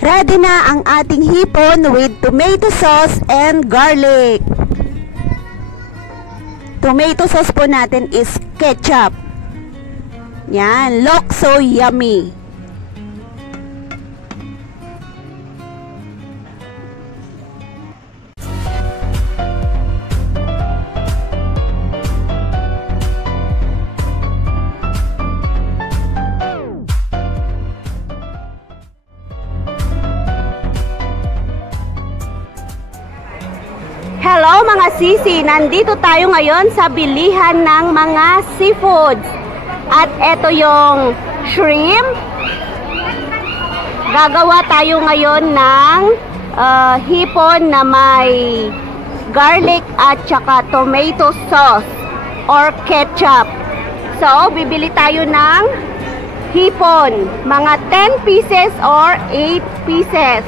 Ready na ang ating hipon with tomato sauce and garlic. Tomato sauce po natin is ketchup. Yan, look so yummy. Hello mga sisi! Nandito tayo ngayon sa bilihan ng mga seafoods. At eto yung shrimp. Gagawa tayo ngayon ng hipon na may garlic at saka tomato sauce or ketchup. So, bibili tayo ng hipon. Mga 10 pieces or 8 pieces.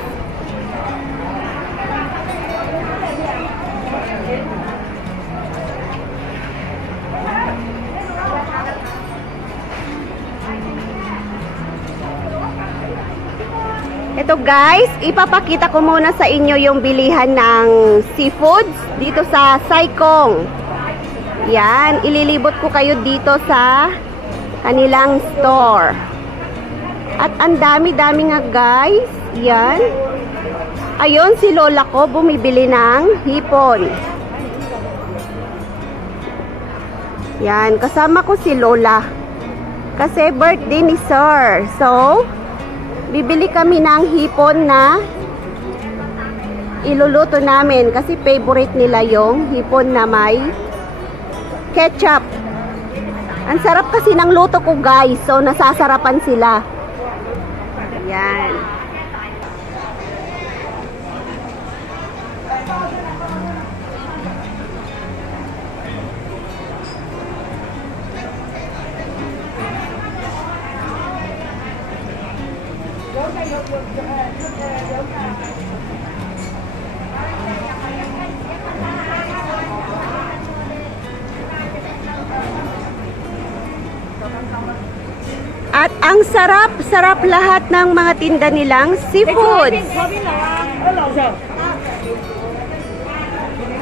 Ito guys, ipapakita ko muna sa inyo yung bilihan ng seafoods dito sa Saikong. Yan, ililibot ko kayo dito sa kanilang store. At ang dami-dami nga guys. Yan. Ayun, si lola ko bumibili ng hipon. Yan, kasama ko si lola. Kasi birthday ni sir. So, bibili kami ng hipon na iluluto namin kasi favorite nila yung hipon na may ketchup. Ang sarap kasi ng luto ko guys, so nasasarapan sila. Ayan. At ang sarap-sarap lahat ng mga tinda nilang seafood.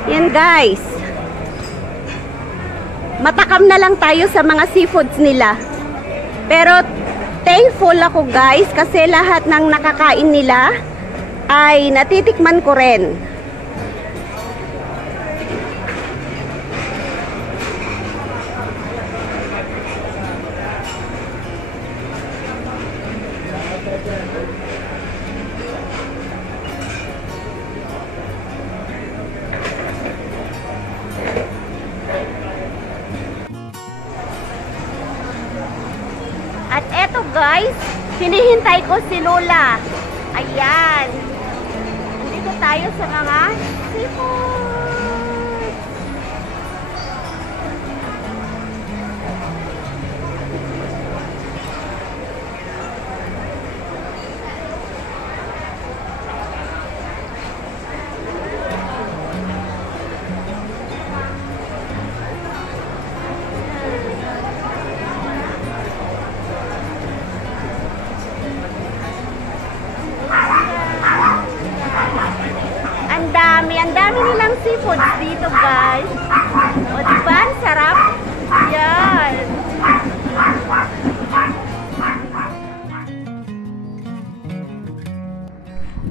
Yan guys. Matakam na lang tayo sa mga seafoods nila. Pero thankful ako guys kasi lahat ng nakakain nila ay natitikman ko rin. At eto guys, hinihintay ko si Lola. Ayan. Dito tayo sa mga seafood. Ang dami nilang seafoods dito guys. O diba? Ang sarap. Yan.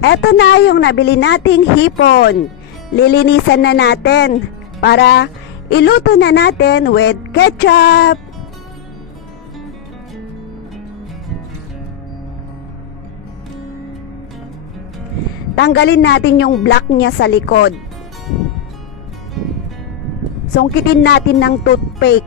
Eto na yung nabili nating hipon. Lilinisan na natin para iluto na natin with ketchup. Tanggalin natin yung black niya sa likod. Sungkitin natin ng toothpick.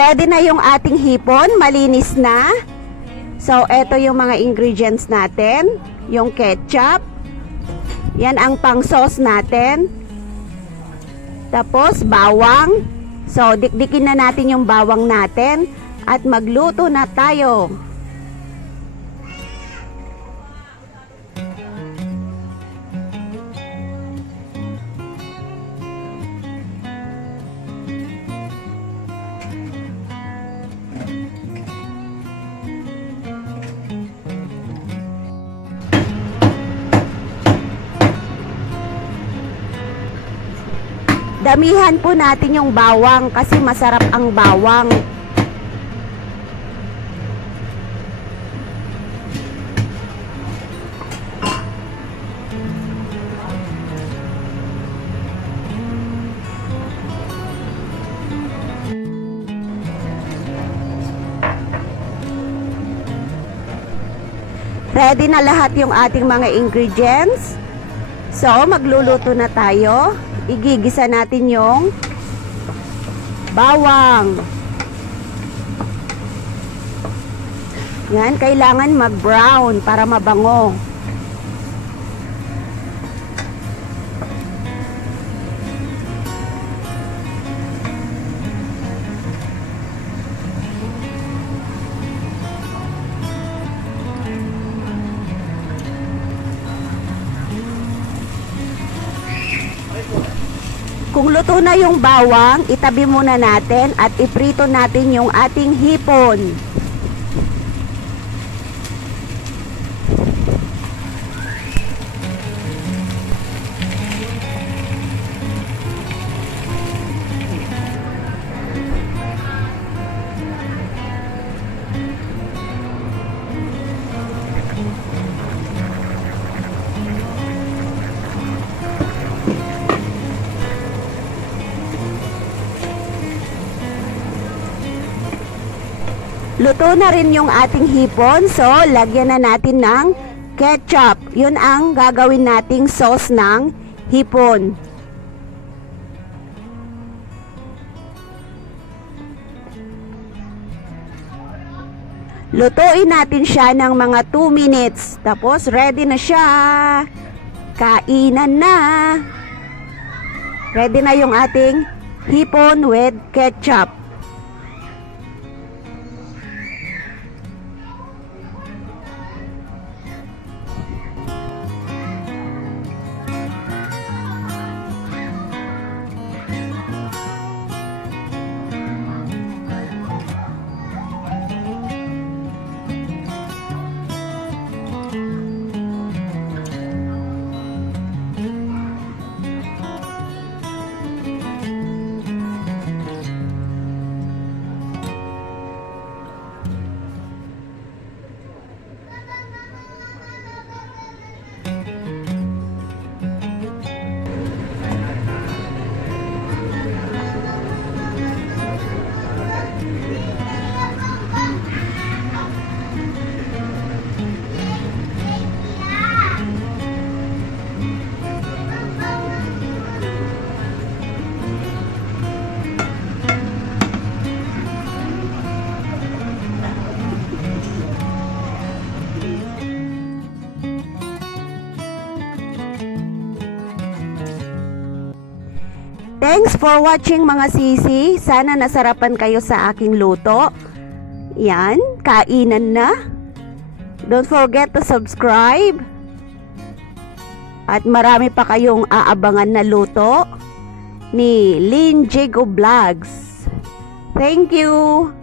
Ready na yung ating hipon, malinis na. So, eto yung mga ingredients natin. Yung ketchup. Yan ang pang sauce natin. Tapos, bawang. So, dikdikin na natin yung bawang natin. At magluto na tayo. Damihan po natin yung bawang kasi masarap ang bawang. Ready na lahat yung ating mga ingredients. So, magluluto na tayo. Igigisa natin yung bawang. Yan, kailangan mag-brown para mabango. Kung luto na yung bawang, itabi muna natin at iprito natin yung ating hipon. Luto na rin yung ating hipon, so lagyan na natin ng ketchup. Yun ang gagawin nating sauce ng hipon. Lutuin natin siya ng mga 2 minutes. Tapos ready na siya. Kainan na. Ready na yung ating hipon with ketchup. Thanks for watching mga sisi. Sana nasarapan kayo sa aking luto. Yan, kainan na. Don't forget to subscribe. At marami pa kayong aabangan na luto ni Lynn Jago Vlogs. Thank you!